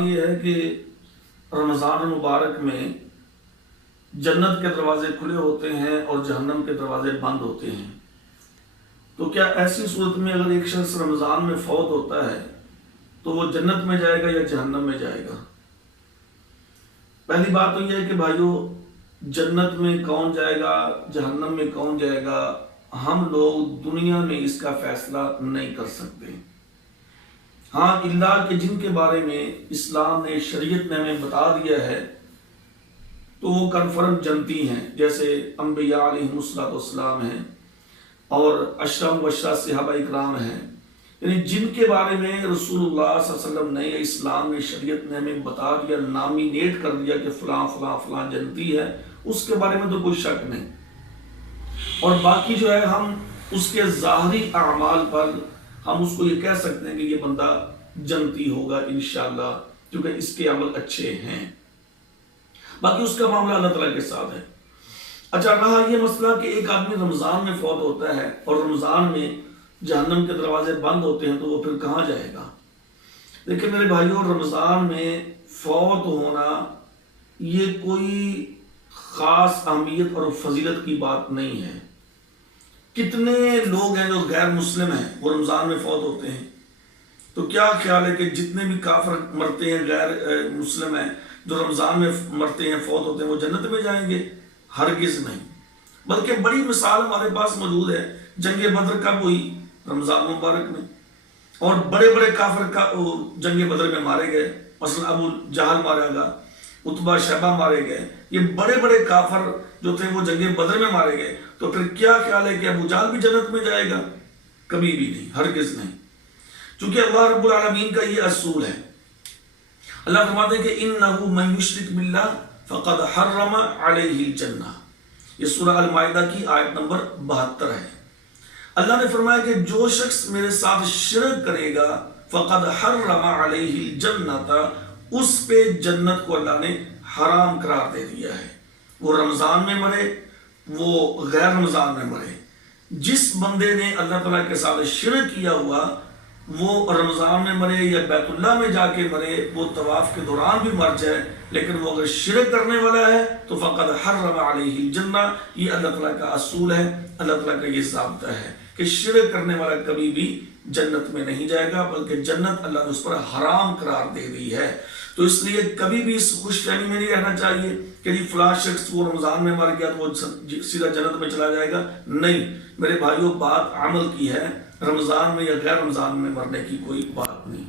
یہ ہے کہ رمضان المبارک میں جنت کے دروازے کھلے ہوتے ہیں اور جہنم کے دروازے بند ہوتے ہیں. تو کیا ایسی صورت میں اگر ایک شخص رمضان میں فوت ہوتا ہے تو وہ جنت میں جائے گا یا جہنم میں جائے گا؟ پہلی بات تو یہ ہے کہ بھائیو، جنت میں کون جائے گا جہنم میں کون جائے گا، ہم لوگ دنیا میں اس کا فیصلہ نہیں کر سکتے. ہاں، اللہ کے جن کے بارے میں اسلام نے شریعت نے ہمیں بتا دیا ہے تو وہ کنفرم جنتی ہیں، جیسے انبیاء علیہ السلام ہیں اور اشرف وشرا صحابہ اکرام ہیں. یعنی جن کے بارے میں رسول اللہ صلی اللہ علیہ وسلم نے، اسلام نے، شریعت نے ہمیں بتا دیا، نامینیٹ کر دیا کہ فلاں فلاں فلاں جنتی ہے، اس کے بارے میں تو کوئی شک نہیں. اور باقی جو ہے ہم اس کے ظاہری اعمال پر ہم اس کو یہ کہہ سکتے ہیں کہ یہ بندہ جنتی ہوگا انشاءاللہ، کیونکہ اس کے عمل اچھے ہیں. باقی اس کا معاملہ اللہ تعالیٰ کے ساتھ ہے. اچھا، رہا یہ مسئلہ کہ ایک آدمی رمضان میں فوت ہوتا ہے اور رمضان میں جہنم کے دروازے بند ہوتے ہیں تو وہ پھر کہاں جائے گا؟ دیکھیں میرے بھائیوں، رمضان میں فوت ہونا یہ کوئی خاص اہمیت اور فضیلت کی بات نہیں ہے. کتنے لوگ ہیں جو غیر مسلم ہیں وہ رمضان میں فوت ہوتے ہیں. تو کیا خیال ہے کہ جتنے بھی کافر مرتے ہیں، غیر مسلم ہیں جو رمضان میں مرتے ہیں، فوت ہوتے ہیں، وہ جنت میں جائیں گے؟ ہرگز نہیں. بلکہ بڑی مثال ہمارے پاس موجود ہے. جنگ بدر کب ہوئی؟ رمضان مبارک میں. اور بڑے بڑے کافر جنگ بدر میں مارے گئے. مثلا ابو جہل مارا گیا، عتبہ شیبہ مارے گئے. یہ بڑے بڑے کافر جو تھے وہ جنگ بدر میں مارے گئے. تو پھر کیا خیال ہے کہ ابو جہل بھی جنت میں جائے گا؟ کبھی بھی نہیں، ہرگز نہیں. چونکہ اللہ رب العالمین کا یہ اصول ہے. اللہ فرماتے ہیں کہ انہ من یشرک باللہ فقد حرم علیہ الجنہ. یہ سورہ المائدہ کی آیت نمبر 72 ہے. اللہ نے فرمایا کہ جو شخص میرے ساتھ شرک کرے گا فقد حرم علیہ الجنہ، اس پہ جنت کو اللہ نے حرام قرار دے دیا ہے. وہ رمضان میں مرے، وہ غیر رمضان میں مرے. جس بندے نے اللہ تعالیٰ کے ساتھ شرک کیا ہوا، وہ رمضان میں مرے یا بیت اللہ میں جا کے مرے، وہ طواف کے دوران بھی مر جائے، لیکن وہ اگر شرک کرنے والا ہے تو فقد حرم علیہ الجنہ. یہ اللہ تعالیٰ کا اصول ہے، اللہ تعالیٰ کا یہ ضابطہ ہے کہ شرک کرنے والا کبھی بھی جنت میں نہیں جائے گا، بلکہ جنت اللہ نے اس پر حرام قرار دے دی ہے. تو اس لیے کبھی بھی اس خوش فہمی میں نہیں رہنا چاہیے کہ جی فلاں شخص وہ رمضان میں مر گیا تو وہ سیدھا جنت میں چلا جائے گا. نہیں میرے بھائیوں، بات عمل کی ہے، رمضان میں یا غیر رمضان میں مرنے کی کوئی بات نہیں.